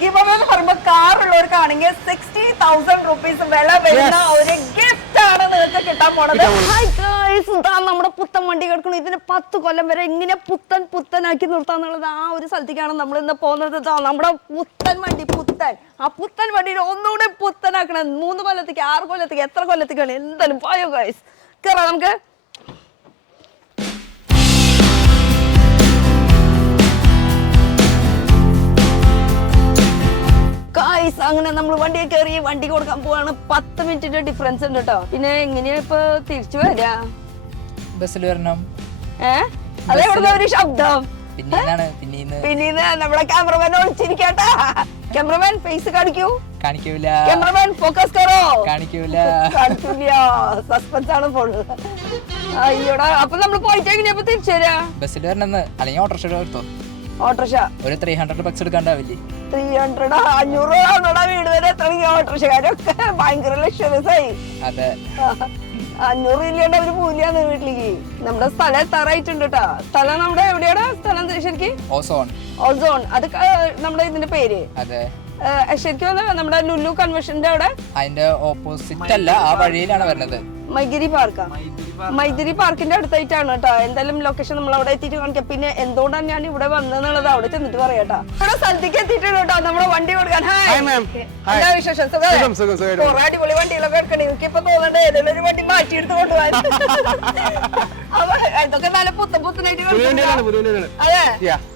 Give away എന്ന് പറയുമ്പോൾ കാറുള്ളവർക്കാണെങ്കിൽ 60,000 rupees വില വരുന്ന ഒരു ഗിഫ്റ്റ് ആണ് നിങ്ങൾക്ക് കിട്ടാൻ പോണത്. നമ്മുടെ പുത്തൻ വണ്ടി കിടക്കണം. ഇതിന് 10 കൊല്ലം വരെ എങ്ങനെ പുത്തനാക്കി നിർത്താന്നുള്ളത് ആ ഒരു സ്ഥലത്തേക്കാണ് നമ്മൾ ഇന്ന് പോകുന്നത്. നമ്മുടെ പുത്തൻ വണ്ടി ആ പുത്തൻ വണ്ടിയിൽ ഒന്നുകൂടെ പുത്തനാക്കണം. 3 കൊല്ലത്തേക്ക് 6 കൊല്ലത്തേക്ക് എത്ര കൊല്ലത്തേക്കാണ് എന്തായാലും പോയോ ഗൈസ് കേറാം നമുക്ക്. അങ്ങനെ നമ്മൾ വണ്ടിയെ കയറി വണ്ടി കൊടുക്കാൻ പോവാണ്. 10 മിനിറ്റിന്റെ ഡിഫറൻസ് ഉണ്ട് കേട്ടോ. പിന്നെ എങ്ങനെയാ ഇപ്പൊ തിരിച്ചു വരാ? ബസ്സിൽ വരണം. അതെവിടുന്ന ഒരു ശബ്ദം? പിന്നെ നമ്മളെ ക്യാമറമാൻ ഒളിച്ചിരിക്കട്ടാ. ക്യാമറമാൻ ഫേസ് കാണിക്കൂ. കാണിക്കൂല. ക്യാമറമാൻ ഫോക്കസ് കറോ. കാണിക്കൂല. സസ്പെൻസ് ആണ് ഫുൾ. അയ്യോടാ. അപ്പൊ നമ്മൾ പോയിട്ട് എങ്ങനെയാ തിരിച്ചു വരാ? ബസ്സിൽ വരണം. അല്ലെങ്കിൽ ഓട്ടോറിക്ഷ എടുത്തോ. ഓട്ടോറിക്ഷ ഒരു 300 bucks എടുക്കാണ്ടാവില്ലേ? 300 500 വീട് വരെ തുടങ്ങിയ ഓട്ടോറിക്ഷക്കാരൊക്കെ ഭയങ്കര ലക്ഷറീസ് ആയി. അതെ, 500 ഇല്ലാണ്ട് അവര് പോവില്ലാന്ന് വീട്ടിലേക്ക്. നമ്മുടെ സ്ഥലം എത്താറായിട്ടുണ്ട് കേട്ടോ. സ്ഥലം നമ്മുടെ എവിടെയാണ് സ്ഥലം ശരിക്കും? ഓസോൺ. അത് നമ്മുടെ ഇതിന്റെ പേര്. അതെ, ശരിക്കും നമ്മുടെ ലുലു കൺവെൻഷന്റെ അവിടെ അതിന്റെ ഓപ്പോസിറ്റ് അല്ല, ആ വഴിയിലാണ് വരുന്നത്. മൈഗിരി പാർക്കിന്റെ അടുത്തായിട്ടാണ് കേട്ടോ. എന്തായാലും ലൊക്കേഷൻ നമ്മൾ അവിടെ എത്തിയിട്ട് കാണിക്കാം. പിന്നെ എന്തുകൊണ്ടാണ് ഞാൻ ഇവിടെ വന്നെന്നുള്ളത് അവിടെ ചെന്നിട്ട് പറയാട്ടോ. ഇവിടെ സ്ഥലത്തേക്ക് എത്തിയിട്ടുണ്ട് കേട്ടോ നമ്മുടെ വണ്ടി കൊടുക്കാൻ. എന്താ വിശേഷം? കുറെ അടിപൊളി വണ്ടികളൊക്കെ എടുക്കണേ. എനിക്ക് ഇപ്പൊ തോന്നണ്ടേ ഏതെങ്കിലും ഒരു വണ്ടി മാറ്റിയെടുത്ത് കൊണ്ടുപോകാൻ. അപ്പൊ ഇതൊക്കെ നല്ല പുത്തനായിട്ട് അതെ,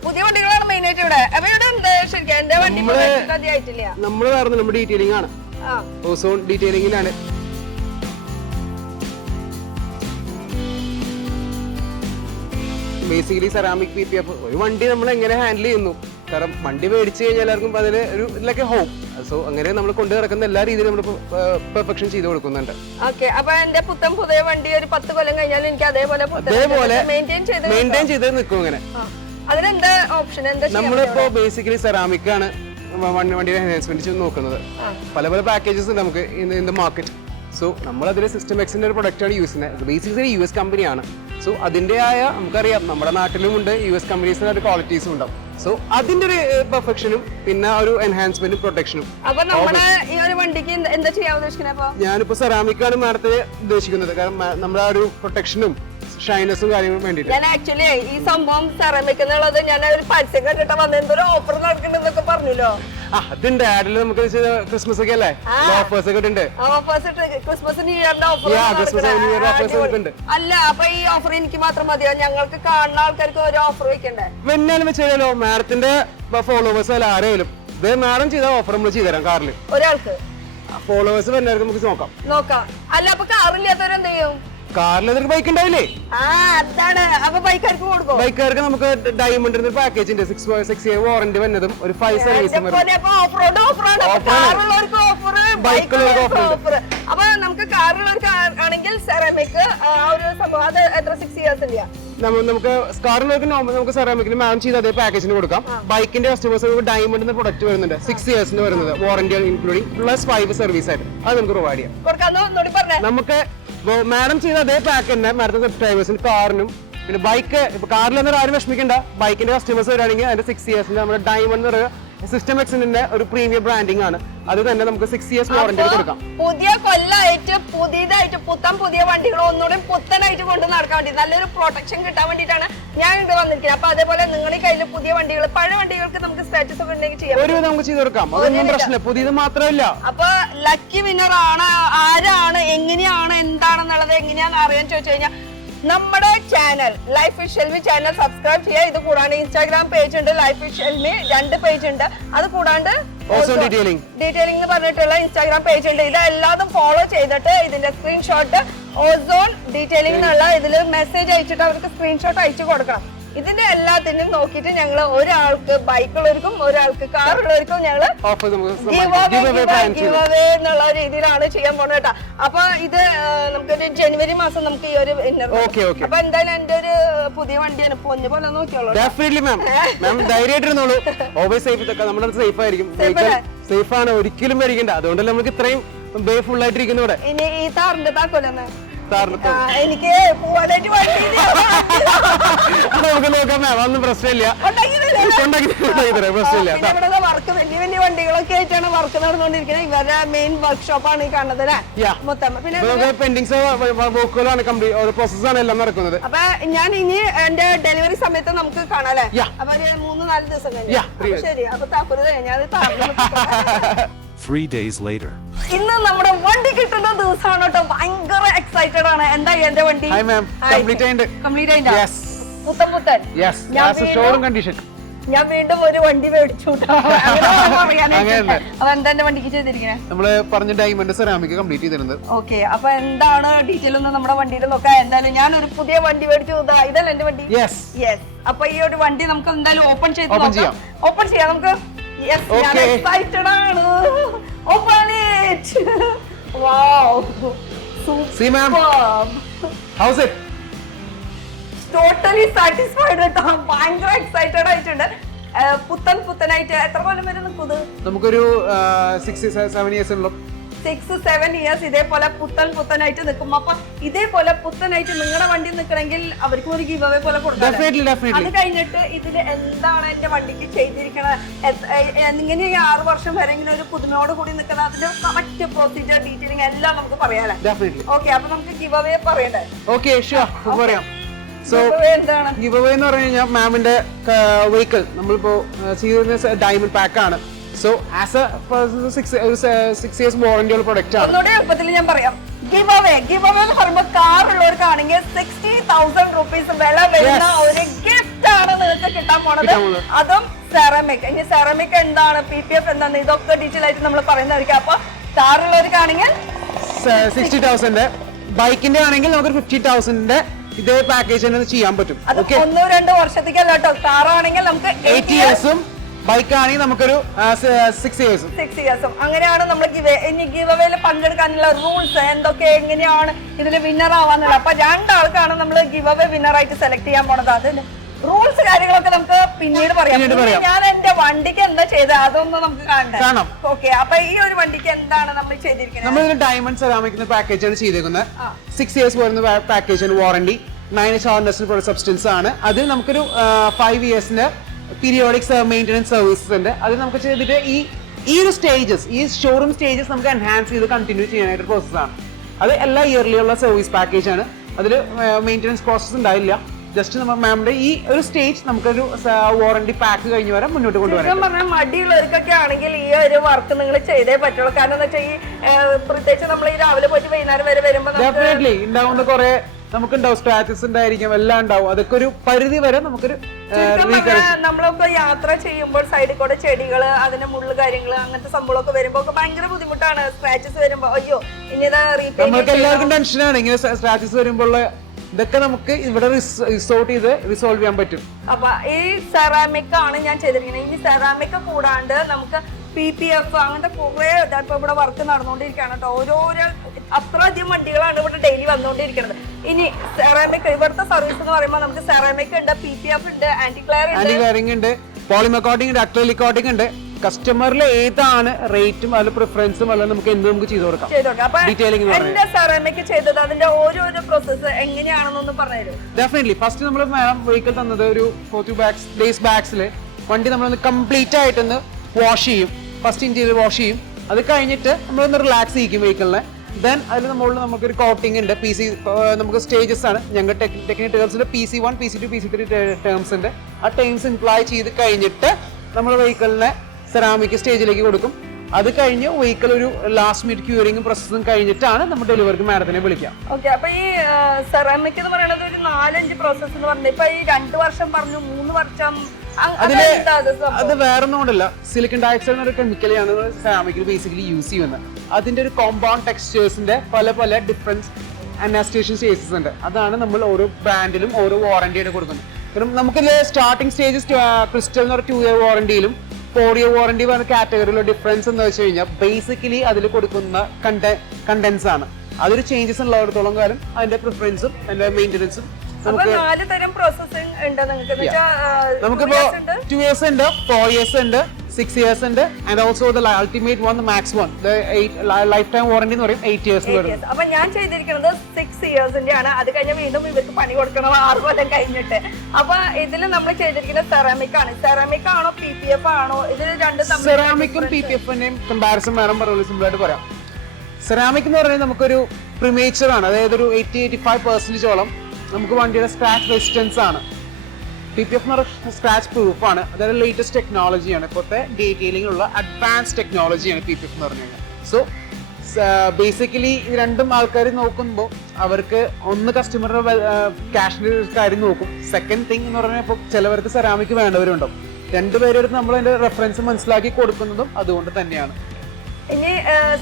പുതിയ വണ്ടികളാണ് മെയിൻ ആയിട്ട് ഇവിടെ. അപ്പൊ ഇവിടെ ഉണ്ട് ശരിക്കും എന്റെ വണ്ടി ആയിട്ടില്ല. നമ്മള് വേറെ നമ്മുടെ ഡീറ്റെയിലിംഗ് ആണ്, ഓസോൺ ഡീറ്റെയിലിംഗിലാണ്. ബേസിക്കലി സെറാമിക് PPF ഒരു വണ്ടി നമ്മൾ എങ്ങനെ ഹാൻഡിൽ ചെയ്യുന്നു. കാരണം വണ്ടി മേടിച്ചു കഴിഞ്ഞാൽ എല്ലാവർക്കും അതിന് ഒരു ഇതിലൊക്കെ ഹോം. സോ അങ്ങനെ നമ്മൾ കൊണ്ടു നടക്കുന്ന എല്ലാ രീതിയിലും നമ്മൾ പെർഫെക്ഷൻ ചെയ്ത് കൊടുക്കുന്നുണ്ട്. അപ്പൊ എന്റെ പുതിയ വണ്ടി ഒരു 10 കൊല്ലം കഴിഞ്ഞാൽ എനിക്ക് അതേപോലെ മെയിൻറ്റെയിൻ ചെയ്ത് നിൽക്കും. അങ്ങനെ അതിനെന്താ ഓപ്ഷൻ? നമ്മളിപ്പോ ബേസിക്കലി സെറാമിക് ആണ് വണ്ടിയുടെ എൻഹാൻസ്മെന്റ് നോക്കുന്നത്. പല പാക്കേജസ് ഉണ്ട് നമുക്ക് ഇൻ ദ മാർക്കറ്റ്. സോ നമ്മൾ അതിൽ സിസ്റ്റം എക്സിന്റെ ഒരു പ്രൊഡക്റ്റാണ് യൂസ് ചെയ്യുന്നത്. ബേസിക്കലി US കമ്പനിയാണ്. സോ അതിൻ്റെതായ നമുക്കറിയാം നമ്മുടെ നാട്ടിലും ഉണ്ട് US കമ്പനീസിന് ഒരു ക്വാളിറ്റീസും ഉണ്ടാവും. സോ അതിന്റെ ഒരു പെർഫെക്ഷനും പിന്നെ ഒരു എൻഹാൻസ്മെന്റും പ്രൊട്ടക്ഷനും. ഞാനിപ്പോ സെറാമിക് ആണ് മാഡത്തിന് ഉദ്ദേശിക്കുന്നത്. കാരണം നമ്മുടെ ആ ഒരു പ്രൊട്ടക്ഷനും ഷൈനസും കാര്യങ്ങളും വേണ്ടിട്ട്. ഞാൻ ആക്ച്വലി ഈ സംഭവം സെറാമിക് എന്നുള്ളത് ഞാൻ ഒരു പരസ്യം കണ്ടിട്ട് വന്ന എന്തൊരു ഓഫർ നടക്കുന്നുണ്ടെന്നൊക്കെ പറഞ്ഞല്ലോ. അതുണ്ട് ആഡില് നമുക്ക് ക്രിസ്മസ് ഒക്കെ അല്ലേ, ഓഫേഴ്സ് ഒക്കെ ഉണ്ട്. ക്രിസ്മസ് ന്യൂ ഇയറിന്റെ ഓഫർ അല്ല. അപ്പൊ ഈ ഓഫർ എനിക്ക് മാത്രം മതിയോ? ഞങ്ങൾക്ക് കാണുന്ന ആൾക്കാർക്ക് ഒരു ഓഫർ വെക്കണ്ടേ? വെന്നാലും വെച്ചാലോ മാഡത്തിന്റെ ഫോളോവേഴ്സ് അല്ല ആരെങ്കിലും മാഡം ചെയ്ത ഓഫർ നമ്മൾ ചെയ്തുതരാം. കാറില് ഒരാൾക്ക് ഫോളോവേഴ്സ് വരുന്നവർക്ക് നമുക്ക് നോക്കാം. അല്ല അപ്പൊ കാറില്ലാത്തവരെന്ത് ചെയ്യും? കാറിൽ ബൈക്ക് ഉണ്ടാവില്ലേ? ബൈക്കാർക്ക് നമുക്ക് ഡയമണ്ട് പാക്കേജ് ഉണ്ട്. 6 year വാറന്റി വന്നതും ഒരു 5 സർവീസും. അപ്പൊ നമുക്ക് കാറുള്ളവർക്ക് ആണെങ്കിൽ സെറാമിക് ഒരു സംഭവം അത് എത്ര 6 years ഇല്ല. നമുക്ക് കാറിലേക്ക് നമുക്ക് സെറാമിക്കിന് മാം ചെയ്ത് അതേ പാക്കേജിന് കൊടുക്കാം. ബൈക്കിന്റെ കസ്റ്റമേഴ്സ് ഡയമണ്ട് പ്രൊഡക്റ്റ് വരുന്നുണ്ട് 6 years വരുന്നത്, വാറന്റി ഇൻക്ലൂഡിംഗ് പ്ലസ് 5 സർവീസ് ആയിട്ട് അത് നമുക്ക് പ്രൊവൈഡ് ചെയ്യാം. നമുക്ക് മാഡം ചെയ്ത അതേ പാക്ക് തന്നെ മാഡത്തിന്റെ സബ്സ്ക്രൈബേഴ്സിന് കാറിനും പിന്നെ ബൈക്ക്. ഇപ്പൊ കാറിൽ ഒന്നും ആരും വിഷമിക്കണ്ട. ബൈക്കിന്റെ കസ്റ്റമേഴ്സ് വരികയാണെങ്കിൽ അതിന്റെ 6 years നമ്മുടെ ഡയമണ്ട് എന്ന് പറയുക സിസ്റ്റം എക്സിന്റെ ഒരു പ്രീമിയം ബ്രാൻഡിംഗ് ആണ്. അത് തന്നെ നമുക്ക് 6 years വാറന്റി കൊടുക്കാം. പുതിയ കൊല്ലമായിട്ട് പുതിയതായിട്ട് പുതിയ വണ്ടികൾ ഒന്നുകൂടി പുത്തനായിട്ട് കൊണ്ട് നടക്കാൻ വേണ്ടി നല്ലൊരു പ്രൊട്ടക്ഷൻ കിട്ടാൻ വേണ്ടിയിട്ടാണ് ഞാൻ ഇവിടെ വന്നിരിക്കുന്നത്. അപ്പൊ അതേപോലെ നിങ്ങളുടെ കയ്യിൽ പുതിയ വണ്ടികൾ പഴയ വണ്ടികൾക്ക് നമുക്ക് സ്റ്റാറ്റസ് ഒക്കെ ഉണ്ടെങ്കിൽ ചെയ്യാം. നമുക്ക് ചെയ്ത് കൊടുക്കാം. അതൊന്നും പ്രശ്നമില്ല. പുതിയത് മാത്രമല്ല. അപ്പൊ ലക്കി വിന്നർ ആണ് ആരാണ് എങ്ങനെയാണ് എന്താണെന്നുള്ളത് എങ്ങനെയാന്ന് അറിയാൻ ചോദിച്ചു കഴിഞ്ഞാൽ നമ്മുടെ channel life with Shelvey channel subscribe ചെയ്യുക. ഇത് കൂടാണ്ട് ഇൻസ്റ്റാഗ്രാം പേജ് ഉണ്ട്, ലൈഫ് വിത്ത് ഷെൽവി 2 പേജ് ഉണ്ട്. അത് കൂടാണ്ട് ഡീറ്റെയിലിംഗ് പറഞ്ഞിട്ടുള്ള ഇൻസ്റ്റാഗ്രാം പേജ് ഉണ്ട്. ഇതെല്ലാതും ഫോളോ ചെയ്തിട്ട് ഇതിന്റെ സ്ക്രീൻഷോട്ട് ഓസോൺ ഡീറ്റെയിലിംഗ് എന്നുള്ള ഇതിൽ മെസ്സേജ് അയച്ചിട്ട് അവർക്ക് സ്ക്രീൻഷോട്ട് അയച്ചു കൊടുക്കണം. ഇതിന്റെ എല്ലാത്തിനും നോക്കിയിട്ട് ഞങ്ങൾ ഒരാൾക്ക് ബൈക്കുള്ളവർക്കും ഒരാൾക്ക് കാറുള്ളവർക്കും ഞങ്ങള് ഗിവ് അവേ എന്നുള്ള രീതിയിലാണ് ചെയ്യാൻ പോണത് കേട്ടോ. അപ്പൊ ഇത് നമുക്കൊരു ജനുവരി മാസം നമുക്ക് ഈ ഒരു അപ്പൊ എന്തായാലും എന്റെ ഒരു പുതിയ വണ്ടിയാണ് പൊന്നു പോലെ നോക്കിയോളൂ. ഒരിക്കലും പേടിക്കണ്ട. അതുകൊണ്ടല്ലേ നമുക്ക് ഇത്രയും ഫുൾ ആയിട്ടിരിക്കുന്നു ഇവിടെ. ഇനി ഈ താറിന്റെ താക്കോലെന്ന് എനിക്ക് പോവാനായിട്ട് വണ്ടിയില്ല. നമുക്ക് നോക്കാം മാം, ഒന്നും പ്രശ്നമില്ല. പ്രശ്നമില്ല. ഇവിടെ വർക്ക് വലിയ വലിയ വണ്ടികളൊക്കെ ആയിട്ടാണ് വർക്ക് നടന്നുകൊണ്ടിരിക്കുന്നത്. ഇവരുടെ മെയിൻ വർക്ക്ഷോപ്പാണ് ഈ കാണുന്നത് മൊത്തം. പിന്നെ പെൻഡിങ്സ് വർക്കുകളാണ്, കംപ്ലീറ്റ് പ്രോസസ്സാണ് എല്ലാം നടക്കുന്നത്. അപ്പൊ ഞാൻ ഇനി എന്റെ ഡെലിവറി സമയത്ത് നമുക്ക് കാണാല്ലേ? അപ്പൊ ഒരു 3-4 ദിവസം കഴിഞ്ഞു. ശരി, അപ്പൊ താക്കോല് ഞാൻ 3 days later. ഇന്ന് നമ്മുടെ വണ്ടി കിട്ടുന്ന ദിവസമാണ് കേട്ടോ. ഭയങ്കര എക്സൈറ്റഡ് ആണ്. എന്താ എന്റെ വണ്ടി കംപ്ലീറ്റ് പുത്തൻ ഞാൻ വീണ്ടും ഒരു വണ്ടി മേടിച്ചു. അപ്പൊ എന്താ എന്റെ വണ്ടിക്ക് ചെയ്തിരിക്കണേ? നമ്മള് പറഞ്ഞ ഡയമണ്ട് സെറാമിക് കംപ്ലീറ്റ് ചെയ്തിരുന്നത്. ഓക്കെ, അപ്പൊ എന്താണ് ഡീറ്റെയിൽ ഒന്ന് നമ്മുടെ വണ്ടിയിൽ നോക്കാം. എന്തായാലും ഞാൻ ഒരു പുതിയ വണ്ടി മേടിച്ചു. ഇതല്ല എന്റെ വണ്ടി. യെസ്. അപ്പൊ ഈ ഒരു വണ്ടി നമുക്ക് എന്തായാലും ഓപ്പൺ ചെയ്ത് നോക്കാം. ഓപ്പൺ ചെയ്യാം നമുക്ക്. ഞാൻ എക്സൈറ്റഡ് ആണ്. Open it. Wow, super. House it? Totally satisfied കേട്ടോ. ഭയങ്കര എക്സൈറ്റഡ് ആയിട്ടുണ്ട്. പുത്തനായിട്ട് എത്ര കൊല്ലം വരെ നിൽക്കുന്നത്? നമുക്കൊരു 6-7 years ഉള്ളൂ. 6-7 years ഇതേപോലെ പുത്തനായിട്ട് നിൽക്കും. അപ്പൊ ഇതേപോലെ പുത്തനായിട്ട് നിങ്ങളുടെ വണ്ടി നിൽക്കണമെങ്കിൽ അവർക്ക് ഒരു ഗിവ് അവേ പോലെ കൊടുക്കാം. അത് കഴിഞ്ഞിട്ട് ഇതിൽ എന്താണ് എന്റെ വണ്ടിക്ക് ചെയ്തിരിക്കണത്, ഇങ്ങനെ 6 വർഷം വരെ ഇങ്ങനെ ഒരു പുതുമയോട് കൂടി നിൽക്കുന്നത്, അതിന്റെ കറക്റ്റ് പ്രൊസീജിയർ ഡീറ്റെയിലിംഗ് എല്ലാം നമുക്ക് പറയാലോ. ഓക്കെ, അപ്പൊ നമുക്ക് ഗിവ് അവേ പറയണ്ടേ? ഓക്കെ, ഷുവർ പറയാം. സോ ഗിവ് അവേ എന്ന് പറഞ്ഞു കഴിഞ്ഞാൽ മാമിന്റെ വെഹിക്കിൾ നമ്മളിപ്പോ ചെയ്യുന്ന ഡയമണ്ട് പാക്ക് ആണ്. So as A 6 years warranty ഉള്ള പ്രൊഡക്റ്റ് ആണ്. ഒന്നുകൂടെ എളുപ്പത്തിൽ ഞാൻ പറയാം. ഗിവ് അവേ എന്ന് പറയുമ്പോൾ കാർ ഉള്ളവർക്കാണെങ്കിൽ 60,000 rupees വില വരുന്ന ഒരു ഗിഫ്റ്റ് ആണ് നിങ്ങൾക്ക് കിട്ടാൻ പോണത്. അതും സെറാമിക്. ഇനി സെറാമിക് എന്താണ്, PPF എന്താണ്, ഇതൊക്കെ ഡീറ്റെയിൽ ആയിട്ട് നമ്മൾ പറയുന്നതായിരിക്കും. അപ്പൊ കാർ ഉള്ളവർക്കാണെങ്കിൽ 60,000, ബൈക്കിന്റെ ആണെങ്കിൽ നമുക്ക് 50,000 ഇതേ പാക്കേജ് തന്നെ ചെയ്യാൻ പറ്റും. 1-2 വർഷത്തേക്കല്ല കേട്ടോ. കാറാണെങ്കിൽ നമുക്ക് 8 years, ബൈക്ക് ആണെങ്കിൽ നമുക്കൊരു 6 years. അങ്ങനെയാണ് നമ്മൾ ഇനി ഗിവ് അവേയിൽ പങ്കെടുക്കാനുള്ള റൂൾസ് എന്തൊക്കെ, എങ്ങനെയാണ് ഇതിൽ വിന്നർ ആവാന്നുള്ളത്. അപ്പൊ 2 ആൾക്കാണ് നമ്മൾ ഗിവ് അവേ വിന്നർ ആയിട്ട് സെലക്ട് ചെയ്യാൻ പോണത്. അതിന് റൂൾസ് കാര്യങ്ങളൊക്കെ നമുക്ക് പിന്നീട് പറയാം. ഞാൻ എന്റെ വണ്ടിക്ക് എന്താ ചെയ്തത് അതൊന്നും നമുക്ക് കാണാം. ഓക്കെ, അപ്പൊ ഈ ഒരു വണ്ടിക്ക് എന്താണ് നമ്മൾ ചെയ്തിരിക്കുന്നത്? നമ്മൾ ഡയമണ്ട് സെറാമിക് പാക്കേജ് ആണ് ചെയ്തേക്കുന്നത്. 6 years വരുന്ന പാക്കേജ് വാറന്റി, 9 ഹാർനെസ് സബ്സ്റ്റൻസ് ആണ്. അത് നമുക്കൊരു 5 yearsന്റെ പീരിയോഡിക് മെയിൻ്റെനൻസ് സർവീസസ് ഉണ്ട്. അത് നമുക്ക് ചെയ്തിട്ട് ഈ ഒരു സ്റ്റേജസ്, ഈ ഷോറൂം സ്റ്റേജസ് നമുക്ക് എൻഹാൻസ് ചെയ്ത് കണ്ടിന്യൂ ചെയ്യാനായിട്ട് പ്രോസസ്സാണ്. അത് എല്ലാ ഇയർലി ഉള്ള സർവീസ് പാക്കേജ് ആണ്. അതിൽ മെയിൻ്റെനൻസ് കോസ്റ്റസ് ഉണ്ടായില്ല. ജസ്റ്റ് നമ്മൾ മാമിന്റെ ഈ ഒരു സ്റ്റേജ് നമുക്കൊരു വാറന്റി പാക്ക് കഴിഞ്ഞ് വരെ മുന്നോട്ട് കൊണ്ടുവരാം. പറഞ്ഞാൽ മടിയുള്ളവർക്കൊക്കെ ആണെങ്കിൽ ഈ ഒരു വർക്ക് നിങ്ങൾ ചെയ്തേ പറ്റുള്ളൂ. കാരണം എന്താ വെച്ചാൽ ഈ പ്രത്യേകിച്ച് നമ്മൾ ഈ രാവിലെ പോയിട്ട് വൈകുന്നേരം വരെ വരുമ്പോൾ ഡെഫിനറ്റ്ലി ഉണ്ടാവുന്ന കുറെ നമുക്കുണ്ടാവും, സ്റ്റാറ്റസ് ഉണ്ടായിരിക്കും, എല്ലാം ഉണ്ടാവും. അതൊക്കെ ഒരു പരിധി വരെ നമുക്കൊരു നമ്മളൊക്കെ യാത്ര ചെയ്യുമ്പോൾ സൈഡിൽ കൂടെ ചെടികള്, അതിന്റെ മുള്ളു കാര്യങ്ങള്, അങ്ങനത്തെ സംഭവമൊക്കെ വരുമ്പോ ഭയങ്കര ബുദ്ധിമുട്ടാണ്. സ്ക്രാച്ചസ് വരുമ്പോ അയ്യോ ഇനി നമുക്ക് എല്ലാവർക്കും ടെൻഷനാണ് ഇങ്ങനെ സ്ക്രാച്ചസ് വരുമ്പോൾ. ഇതൊക്കെ നമുക്ക് ഇവിടെ റിസോർട്ട് ചെയ്ത് റിസോൾവ് ചെയ്യാൻ പറ്റും. അപ്പൊ ഈ സെറാമിക് ആണ് ഞാൻ ചെയ്തിരിക്കുന്നത്. ഈ സെറാമിക് കൂടാണ്ട് നമുക്ക് PPF അങ്ങനത്തെ കുറെ ഇപ്പൊ ഇവിടെ വർക്ക് നടന്നുകൊണ്ടിരിക്കുകയാണ് കേട്ടോ. ഓരോരോ അത്രയധികം വണ്ടികളാണ് ഇവിടെ ഡെയിലി വന്നുകൊണ്ടിരിക്കുന്നത്. ഇനി സെറാമിക് ഇവിടുത്തെ സർവീസ് എന്ന് പറയുമ്പോൾ നമുക്ക് സെറാമിക് ഉണ്ട്, PPF ഉണ്ട്, ആന്റി ക്ലയറിംഗ് ഉണ്ട്, പോളിമർ കോട്ടിംഗ് ഉണ്ട്, അക്രിലിക് കോട്ടിംഗ് ഉണ്ട്. കസ്റ്റമറിൽ ഏതാണ് റേറ്റും അതിൽ പ്രിഫറൻസും അല്ല നമുക്ക് എന്ത് നമുക്ക് ചെയ്തു കൊടുക്കാം. എന്റെ സെറാമിക് ചെയ്തത് അതിന്റെ ഓരോരോ പ്രോസസ് എങ്ങനെയാണെന്നൊന്ന് പറഞ്ഞു. ഡെഫിനറ്റ്ലി ഫസ്റ്റ് നമ്മൾ വെഹിക്കിൾ തന്നത് ഒരു 4 days ബാക്സിൽ വണ്ടി നമ്മളൊന്ന് കംപ്ലീറ്റ് ആയിട്ടൊന്ന് വാഷ് ചെയ്യും. ഫസ്റ്റ് ഇന്റീരിയർ വാഷ് ചെയ്യും. അത് കഴിഞ്ഞിട്ട് നമ്മളൊന്ന് റിലാക്സ് ചെയ്യിക്കും വെഹിക്കിളിനെ. ദെൻ അതിൽ മുകളിൽ നമുക്കൊരു കോട്ടിംഗ് ഉണ്ട്. നമുക്ക് സ്റ്റേജസ് ആണ്. ഞങ്ങൾ technical ടേംസിൽ PC1, PC2, PC3 terms ഉണ്ട്. ആ ടേംസ് ഇംപ്ലൈ ചെയ്ത് കഴിഞ്ഞിട്ട് നമ്മൾ വെഹിക്കിളിനെ സെറാമിക് സ്റ്റേജിലേക്ക് കൊടുക്കും. അത് കഴിഞ്ഞ് വെഹിക്കിൾ ഒരു ലാസ്റ്റ് മിനിറ്റ് ക്യൂറിംഗും പ്രോസസ്സും കഴിഞ്ഞിട്ടാണ് നമ്മൾ ഡെലിവറിക്ക് മാഡത്തിനെ വിളിക്കാം. ഓക്കെ, അപ്പൊ ഈ സെറാമിക് എന്ന് പറയുന്നത് ഒരു 4-5 പ്രോസസ് എന്ന് പറഞ്ഞു. ഇപ്പൊ ഈ 2 വർഷം പറഞ്ഞു, 3 വർഷം അത് വേറെ ഒന്നും കൊണ്ടല്ല. സിലിക്കൺ ഡയോക്സൈഡ് എന്നൊരു കെമിക്കലാണ് സെറാമിക്കിൽ ബേസിക്കലി യൂസ് ചെയ്യുന്നത്. അതിന്റെ ഒരു കോമ്പൗണ്ട് ടെക്സ്ചേഴ്സിന്റെ പല ഡിഫറൻസ് അനാസ്റ്റേഷൻ സ്റ്റേജസ് ഉണ്ട്. അതാണ് നമ്മൾ ഓരോ ബ്രാൻഡിലും ഓരോ വാറന്റിയായിട്ട് കൊടുക്കുന്നത്. കാരണം നമുക്കിത് സ്റ്റാർട്ടിംഗ് സ്റ്റേജസ് ക്രിസ്റ്റൽ എന്ന് പറഞ്ഞ 2 year വാറന്റിയിലും 4 year വാറന്റി പറഞ്ഞ കാറ്റഗറിയിലുള്ള ഡിഫറൻസ് എന്ന് വെച്ച് കഴിഞ്ഞാൽ ബേസിക്കലി അതിൽ കൊടുക്കുന്ന കണ്ടൻസ് ആണ്. അതൊരു ചേഞ്ചസ് ഉള്ളിടത്തോളം കാലം അതിന്റെ പ്രിഫറൻസും അതിന്റെ മെയിൻ്റെനൻസും അപ്പൊ 4 തരം പ്രോസസ്സിംഗ് ഉണ്ട് നിങ്ങൾക്ക്. നമുക്കിപ്പോ 2 years ഉണ്ട്, 4 years ഉണ്ട്, 6 years ഉണ്ട്, and also the ultimate one, max one, life time warranty എന്ന് പറയും 8 years വരും. അപ്പൊ ഞാൻ ചെയ്തിരിക്കുന്നത് 6 ഇയേഴ്സിന്റെ ആണ്. അത് കഴിഞ്ഞ വീണ്ടും ഇവർക്ക് പണി കൊടുക്കണം 6 കൊല്ലം കഴിഞ്ഞിട്ട്. അപ്പൊ ഇതിൽ നമ്മൾ ചെയ്തിരിക്കുന്നത് സെറാമിക് ആണ്. സെറാമിക് ആണോ PPF ആണോ? ഇതിൽ രണ്ട് സെറാമിക്കും PPF-ന്റെയും കമ്പാരിസൺ വേണം പറയുന്നത് സിമ്പിൾ ആയിട്ട് പറയാം. സെറാമിക് എന്ന് പറയുന്നത് നമുക്കൊരു പ്രിമേച്ചർ ആണ്, അതായത് ഒരു 80-85% നമുക്ക് വണ്ടിയുടെ സ്ക്രാച്ച് റെസിസ്റ്റൻസ് ആണ്. PPF എന്ന് പറയുന്നത് സ്ക്രാച്ച് പ്രൂഫ് ആണ്, അതായത് ലേറ്റസ്റ്റ് ടെക്നോളജിയാണ്, ഇപ്പോഴത്തെ ഡീറ്റെയിലിംഗ് ഉള്ള അഡ്വാൻസ് ടെക്നോളജിയാണ് PPF എന്ന് പറഞ്ഞു കഴിഞ്ഞാൽ. സോ ബേസിക്കലി ഇത് രണ്ടും ആൾക്കാർ നോക്കുമ്പോൾ അവർക്ക് ഒന്ന് കസ്റ്റമറുടെ ക്യാഷിന്റെ കാര്യം നോക്കും. സെക്കൻഡ് തിങ് എന്ന് പറഞ്ഞാൽ ഇപ്പോൾ ചിലവർക്ക് സെറാമിക് വേണ്ടവരുണ്ടാവും. രണ്ടുപേരെടുത്ത് നമ്മൾ അതിന്റെ റെഫറൻസ് മനസ്സിലാക്കി കൊടുക്കുന്നതും അതുകൊണ്ട് തന്നെയാണ്. ഇനി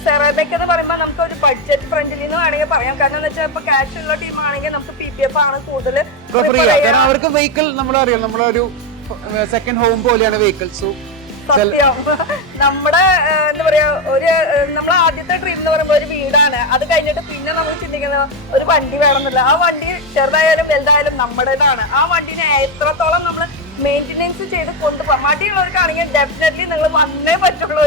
സെറാമിക് എന്ന് പറയുമ്പോൾ നമുക്ക് ഒരു ബഡ്ജറ്റ് ഫ്രണ്ട്ലി എന്ന് വേണമെങ്കിൽ പറയാം. കാരണം എന്താ വെച്ചാൽ ഇപ്പൊ ക്യാഷ് ഉള്ള ടീം ആണെങ്കിൽ നമുക്ക് PPF ആണ് കൂടുതൽ പ്രിഫർ ചെയ്യാം. കാരണം അവർക്ക് വെഹിക്കിൾ നമ്മളറിയാം, നമ്മളൊരു സെക്കൻഡ് ഹോം പോലെയാണ് വെഹിക്കിൾ. സോ സത്യം നമ്മുടെ എന്താ പറയാ, ഒരു നമ്മളെ ആദ്യത്തെ ഡ്രീം എന്ന് പറയുമ്പോൾ ഒരു വീടാണ്. അത് കഴിഞ്ഞിട്ട് പിന്നെ നമ്മൾ ചിന്തിക്കുന്നത് ഒരു വണ്ടി വേണമെന്നില്ല. ആ വണ്ടി ചെറുതായാലും വലുതായാലും നമ്മുടേതാണ്. ആ വണ്ടിനെ എത്രത്തോളം നമ്മൾ മെയിൻ്റെനൻസ് ചെയ്ത് കൊണ്ടുപോകാം. മടിയുള്ളവർക്കാണെങ്കിൽ ഡെഫിനറ്റ്ലി നിങ്ങൾ വന്നേ പറ്റുള്ളൂ.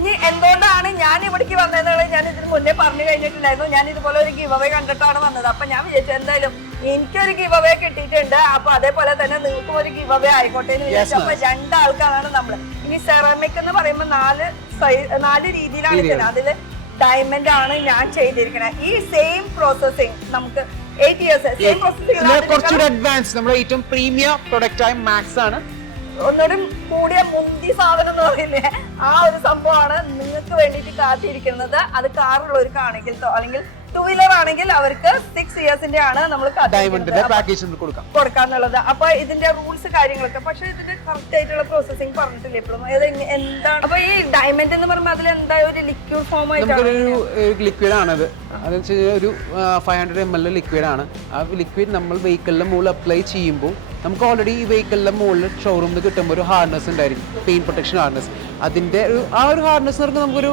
ഇനി എന്തുകൊണ്ടാണ് ഞാൻ ഇവിടേക്ക് വന്നതെന്നുള്ളത് ഞാൻ ഇതിന് മുന്നേ പറഞ്ഞു കഴിഞ്ഞിട്ടില്ലായിരുന്നു. ഞാൻ ഇതുപോലെ ഒരു ഗിവ് അവേ കണ്ടിട്ടാണ് വന്നത്. അപ്പൊ ഞാൻ വിചാരിച്ചു എന്തായാലും എനിക്കൊരു ഗിവ് അവേ കിട്ടിയിട്ടുണ്ട്, അപ്പൊ അതേപോലെ തന്നെ നിങ്ങൾക്കും ഒരു ഗിവ് അവേ ആയിക്കോട്ടെ എന്ന് വിചാരിച്ചു. അപ്പൊ 2 ആൾക്കാരാണ് നമ്മള്. ഇനി സെറാമിക് എന്ന് പറയുമ്പോൾ 4 രീതിയിലാണ് ചെയ്യുന്നത്. അതില് ഡയമണ്ട് ആണ് ഞാൻ ചെയ്തിരിക്കുന്നത്. ഈ സെയിം പ്രോസസ്സിംഗ് നമുക്ക് 8 years സെയിം പ്രോസസ്സിംഗ്, കുറച്ചുകൂടി അഡ്വാൻസ്, നമ്മുടെ ഏറ്റവും പ്രീമിയം പ്രൊഡക്റ്റ് ആയ മാക്സ് ആണ്. ഒന്നുകൂടി കൂടിയ മുന്തി സാധനം എന്ന് പറയുന്നത് ആ ഒരു സംഭവമാണ് നിങ്ങൾക്ക് വേണ്ടിയിട്ട് കാത്തിരിക്കുന്നത്. അത് കാറുള്ളവർക്കാണെങ്കിൽ അല്ലെങ്കിൽ 2 വീലർ ആണെങ്കിൽ അവർക്ക് 6 ഇയേഴ്സിന്റെ ആണ് നമ്മൾ കൊടുക്കാന്നുള്ളത്. അപ്പൊ ഇതിന്റെ റൂൾസ് കാര്യങ്ങളൊക്കെ, പക്ഷെ ഇതിന്റെ കറക്റ്റ് ആയിട്ടുള്ള പ്രോസസ്സിംഗ് പറഞ്ഞിട്ടില്ല എപ്പോഴും. എന്താണ് അപ്പൊ ഈ ഡയമണ്ട് എന്ന് പറയുമ്പോൾ അതിൽ എന്താ ഒരു ലിക്വിഡ് ഫോം ആയിട്ടാണ്? ലിക്വിഡ് ആണത്. അത് ഒരു 500 ml ലിക്വിഡ് ആണ്. ആ ലിക്വിഡ് നമ്മൾ വെഹിക്കിളിന്റെ മുകളിൽ അപ്ലൈ ചെയ്യുമ്പോൾ നമുക്ക് ഓൾറെഡി ഈ വെഹിക്കിളിന്റെ മുകളിൽ ഷോറൂമിൽ കിട്ടുമ്പോൾ ഒരു ഹാർനസ് ഉണ്ടായിരിക്കും, പെയിൻ പ്രൊട്ടക്ഷൻ ഹാർനസ്. അതിന്റെ ആ ഒരു ഹാർനസ് നമുക്കൊരു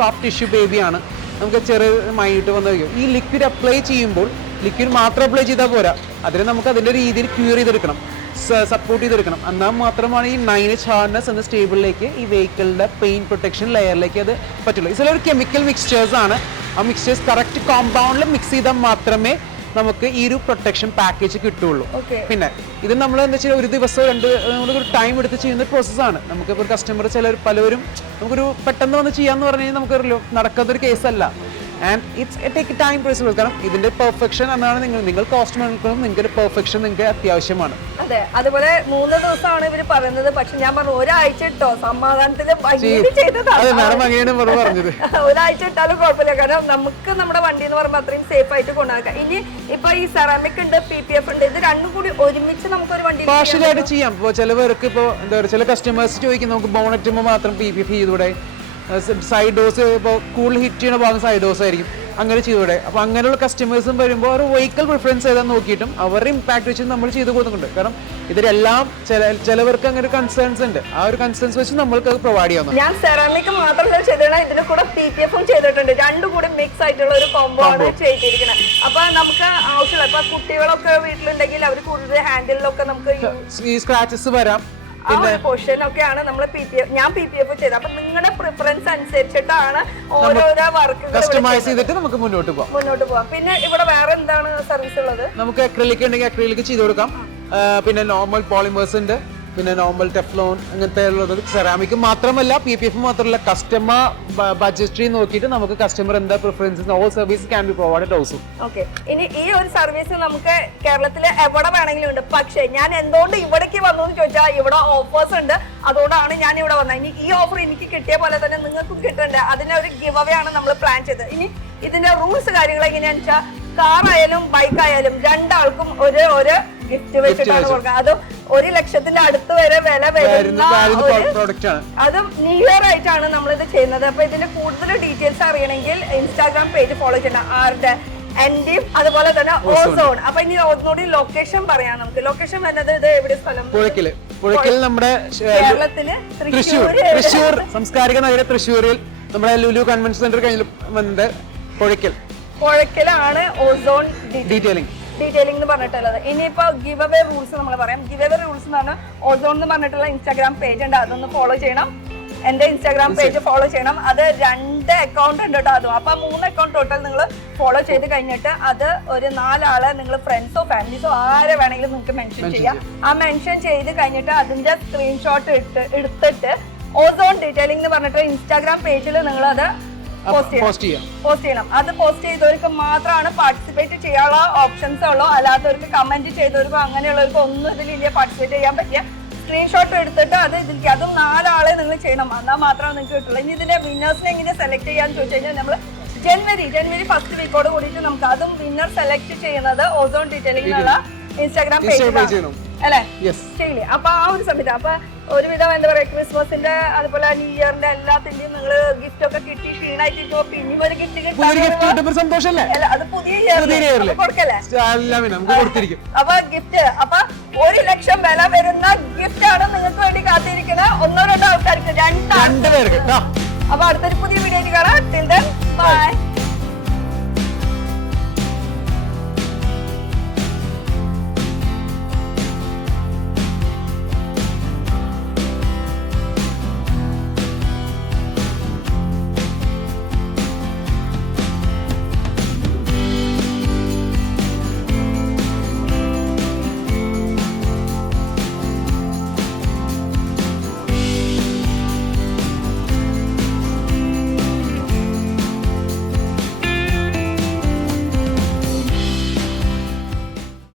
സോഫ്റ്റ് ടിഷ്യൂ ബേബിയാണ്. നമുക്ക് ചെറിയ മൈന്യൂട്ട് വന്നിരിക്കും. ഈ ലിക്വിഡ് അപ്ലൈ ചെയ്യുമ്പോൾ ലിക്വിഡ് മാത്രം അപ്ലൈ ചെയ്താൽ പോരാ, അതിനെ നമുക്ക് അതിന്റെ രീതിയിൽ ക്യൂർ ചെയ്തെടുക്കണം, സപ്പോർട്ട് ചെയ്തെടുക്കണം. എന്നാൽ മാത്രമാണ് ഈ 9H ഹാർനസ് എന്ന സ്റ്റേബിളിലേക്ക് ഈ വെഹിക്കിളിന്റെ പെയിൻ പ്രൊട്ടക്ഷൻ ലെയറിലേക്ക് അത് പറ്റുള്ളൂ. ഇതിലൊരു കെമിക്കൽ മിക്സ്ചേഴ്സ് ആണ്. ആ മിക്സ്ചേഴ്സ് കറക്റ്റ് കോമ്പൗണ്ടിൽ മിക്സ് ചെയ്താൽ മാത്രമേ നമുക്ക് ഈ ഒരു പ്രൊട്ടക്ഷൻ പാക്കേജ് കിട്ടുള്ളൂ. പിന്നെ ഇത് നമ്മൾ എന്താ വെച്ചാൽ ഒരു ദിവസം നമ്മളൊരു ടൈം എടുത്ത് ചെയ്യുന്ന പ്രോസസ്സാണ്. നമുക്കിപ്പോൾ കസ്റ്റമർ പലവരും നമുക്കൊരു പെട്ടെന്ന് വന്ന് ചെയ്യാന്ന് പറഞ്ഞു കഴിഞ്ഞാൽ നമുക്കറിയല്ലോ നടക്കാത്തൊരു കേസല്ല. And it's take time process. കാരണം ഇതിന്റെ പെർഫെക്ഷൻ എന്നാണ് നിങ്ങൾ കോസ്റ്റ് എടുക്കണം, നിങ്ങൾക്ക് പെർഫെക്ഷൻ നിങ്ങൾക്ക് അത്യാവശ്യമാണ്. അതെ, അതുപോലെ 3 ദിവസമാണ് ഇവര് പറയുന്നത്. പക്ഷെ ഞാൻ പറഞ്ഞു ഒരാഴ്ച ഇട്ടോ സമാധാനത്തില് പറഞ്ഞത്. ഒരാഴ്ച ഇട്ടാലും കുഴപ്പമില്ല. കാരണം നമുക്ക് നമ്മുടെ വണ്ടി എന്ന് പറയുമ്പോൾ അത്രയും സേഫ് ആയിട്ട് കൊണ്ടുപോകാം. ഇനി ഇപ്പൊ ഈ സെറാമിക് ഉണ്ട്, PPF ഉണ്ട്, ഇത് രണ്ടും കൂടി ഒരുമിച്ച് നമുക്കൊരു വണ്ടി പാർഷ്യലായിട്ട് ചെയ്യാം. ഇപ്പോൾ ചിലവർക്ക് ഇപ്പോൾ എന്താ പറയുക, ചില കസ്റ്റമേഴ്സ് ചോദിക്കും നമുക്ക് ബോണറ്റുമ്പോൾ മാത്രം PPF ചെയ്തൂടെ, സൈഡ് ഡോസ് ഇപ്പോൾ കൂടുതൽ ഹിറ്റ് ചെയ്യുന്ന ഭാഗം സൈഡ് ഡോസ് ആയിരിക്കും, അങ്ങനെ ചെയ്തൂടെ. അപ്പോൾ അങ്ങനെയുള്ള കസ്റ്റമേഴ്സും വരുമ്പോൾ അവർ വെഹിക്കിൾ പ്രിഫറൻസ് ഏതാന്ന് നോക്കിയിട്ടും അവരുടെ ഇമ്പാക്ട് വെച്ച് നമ്മൾ ചെയ്ത് കൊടുക്കുന്നുണ്ട്. കാരണം ഇതിലെല്ലാം ചിലവർക്ക് അങ്ങനെ കൺസേൺസ് ഉണ്ട്. ആ ഒരു കൺസേൺസ് വെച്ച് നമ്മൾക്ക് അത് പ്രൊവൈഡ് ചെയ്യാവുന്നത്. ഞാൻ സെറാമിക് മാത്രമല്ല ചെയ്തിട്ടുണ്ട്, ഇതിന്റെ കൂടെ PPF-ഉം ചെയ്തിട്ടുണ്ട്. രണ്ടും കൂടി മിക്സ് ആയിട്ടുള്ള ഒരു കോംബോ ആണ് ചെയ്തിരിക്കുന്നത്. അപ്പൊ നമുക്ക് ആവശ്യമുള്ള ഇപ്പൊ കുട്ടികളൊക്കെ വീട്ടിലുണ്ടെങ്കിൽ അവർ കൂടുതൽ ഹാൻഡിലൊക്കെ നമുക്ക് ഈ സ്ക്രാച്ചസ് വരാം. പോർഷൻ ഒക്കെയാണ് നമ്മൾ ഞാൻ PPF ചെയ്തത്. അപ്പൊ നിങ്ങളുടെ പ്രിഫറൻസ് അനുസരിച്ചിട്ടാണ് ഓരോരോ വർക്കുകൾ കസ്റ്റമൈസ് ചെയ്തിട്ട് നമുക്ക് മുന്നോട്ട് പോവാം. പിന്നെ ഇവിടെ വേറെ എന്താണ് സർവീസ് ഉള്ളത്? നമുക്ക് അക്രിലിക് ഉണ്ടെങ്കിൽ അക്രിലിക് ചെയ്ത് കൊടുക്കാം. പിന്നെ നോർമൽ പോളിമേഴ്സ് ഉണ്ട്, പിന്നെ നോർമൽ ടെഫ്ലോൺ, അങ്ങനത്തെ ഉള്ളത്. സെറാമിക് മാത്രമല്ല, PPF മാത്രമല്ല, കസ്റ്റമർ ബഡ്ജറ്റ് നോക്കിയിട്ട് നമുക്ക് കസ്റ്റമർ എന്താ preference, all service can be provided also. Okay, ഇനി ഈ ഒരു സർവീസ് നമുക്ക് കേരളത്തിലെ എവിടെ വേണമെങ്കിലും ഉണ്ട്. പക്ഷേ ഞാൻ എന്തുകൊണ്ട് ഇവിടേക്ക് വന്നു എന്ന് ചോദിച്ചാൽ ഇവിടെ ഓഫേഴ്സ് ഉണ്ട്, അതുകൊണ്ടാണ് ഞാൻ ഇവിടെ വന്നത്. ഇനി ഈ ഓഫർ എനിക്ക് കിട്ടിയ പോലെ തന്നെ നിങ്ങൾക്കും കിട്ടണ്ടേ, അതിനൊരു ഗിവ് അവേ ആണ് നമ്മൾ പ്ലാൻ ചെയ്തത്. ഇനി ഇതിന്റെ റൂൾസ് കാര്യങ്ങൾ എങ്ങനെയാണെന്ന് വെച്ചാൽ കാർ ആയാലും ബൈക്ക് ആയാലും രണ്ടാൾക്കും ഒരു ഗിഫ്റ്റ് വെച്ചിട്ടാണ് കൊടുക്കുക. അതും 1 ലക്ഷത്തിന്റെ അടുത്ത് വരെ വില വരുന്ന അതും ന്യൂ ഇയർ ആയിട്ടാണ് നമ്മളിത് ചെയ്യുന്നത്. അപ്പൊ ഇതിന്റെ കൂടുതൽ ഡീറ്റെയിൽസ് അറിയണമെങ്കിൽ ഇൻസ്റ്റാഗ്രാം പേജ് ഫോളോ ചെയ്യണം, ആരുടെ എന്റെയും അതുപോലെ തന്നെ ഓസോൺ. അപ്പൊ ഇനി ഒന്നുകൂടി ലൊക്കേഷൻ പറയാം. നമുക്ക് ലൊക്കേഷൻ വരുന്നത് ഇത് എവിടെ സ്ഥലം? പുഴയ്ക്കൽ, നമ്മുടെ കേരളത്തില് തൃശ്ശൂർ സാംസ്കാരിക നഗര തൃശ്ശൂരിൽ നമ്മുടെ ലുലു കൺവെൻഷൻ സെന്റർ കഴിഞ്ഞ് വന്നത് പുഴയ്ക്കലാണ് ഓസോൺ ഡീറ്റെയിലിംഗ്. ഡീറ്റെയിലിംഗ് എന്ന് പറഞ്ഞിട്ടുള്ളത്. ഇനിയിപ്പോ ഗിവ് അവേ റൂൾസ് നമ്മൾ പറയാം. ഗിവ് അവേ റൂൾസ് എന്ന് പറഞ്ഞാൽ ഓസോൺ എന്ന് പറഞ്ഞിട്ടുള്ള ഇൻസ്റ്റാഗ്രാം പേജ് ഉണ്ട്, അതൊന്ന് ഫോളോ ചെയ്യണം. എന്റെ ഇൻസ്റ്റാഗ്രാം പേജ് ഫോളോ ചെയ്യണം. അത് 2 അക്കൗണ്ട് ഉണ്ട് കേട്ടോ. അതും അപ്പൊ 3 അക്കൗണ്ട് ടോട്ടൽ നിങ്ങൾ ഫോളോ ചെയ്ത് കഴിഞ്ഞിട്ട് അത് ഒരു 4 ആളെ നിങ്ങൾ ഫ്രണ്ട്സോ ഫാമിലീസോ ആരെ വേണമെങ്കിലും നിങ്ങൾക്ക് മെൻഷൻ ചെയ്യാം. ആ മെൻഷൻ ചെയ്ത് കഴിഞ്ഞിട്ട് അതിന്റെ സ്ക്രീൻഷോട്ട് എടുത്തിട്ട് ഓസോൺ ഡീറ്റെയിലിംഗ് എന്ന് പറഞ്ഞിട്ട് ഇൻസ്റ്റാഗ്രാം പേജിൽ നിങ്ങൾ അത് പോസ്റ്റ് ചെയ്യണം. അത് പോസ്റ്റ് ചെയ്തവർക്ക് മാത്രമാണ് പാർട്ടിസിപ്പേറ്റ് ചെയ്യാനുള്ള ഓപ്ഷൻസ് ഉള്ളൂ. അല്ലാത്തവർക്ക് കമന്റ് ചെയ്തവർക്കും അങ്ങനെയുള്ളവർക്ക് ഒന്നും ഇതിലില്ല പാർട്ടിസിപ്പേറ്റ് ചെയ്യാൻ പറ്റിയ. സ്ക്രീൻഷോട്ട് എടുത്തിട്ട് അത് ഇതിലേക്ക് അതും 4 ആളെ നിങ്ങൾ ചെയ്യണം, എന്നാൽ മാത്രമേ നിങ്ങൾക്ക് കിട്ടുള്ളൂ. ഇനി ഇതിന്റെ വിന്നേഴ്സിനെ എങ്ങനെ സെലക്ട് ചെയ്യാന്ന് ചോദിച്ചു കഴിഞ്ഞാൽ നമ്മൾ ജനുവരി ഫസ്റ്റ് വീക്കോട് കൂടിയിട്ട് നമുക്ക് അതും വിന്നർ സെലക്ട് ചെയ്യുന്നത് ഓസോൺ ഡീറ്റെയിലിംഗ് എന്നുള്ള ഇൻസ്റ്റാഗ്രാം പേജിലാണ് അല്ലെ ചെയ്യില്ലേ. അപ്പൊ ആ ഒരു സമയത്ത് അപ്പൊ ഒരുവിധം എന്താ പറയാ ക്രിസ്മസിന്റെ അതുപോലെ ന്യൂ ഇയറിന്റെ എല്ലാത്തിന്റെയും നിങ്ങൾ ഗിഫ്റ്റ് ഒക്കെ കിട്ടി ക്ഷീണായിട്ടോ പിന്നെയും ഒരു ഗിഫ്റ്റ് സന്തോഷല്ലേ, അത് പുതിയ കൊടുക്കല്ലേ അപ്പൊ ഗിഫ്റ്റ്. അപ്പൊ 1 ലക്ഷം വില വരുന്ന ഗിഫ്റ്റ് ആണ് നിങ്ങൾക്ക് വേണ്ടി കാത്തിരിക്കുന്നത്. 1 2 ആൾക്കാർക്ക് 2 പേർക്ക്. അപ്പൊ അടുത്തൊരു പുതിയ വീഡിയോ കാണാം. Till then bye.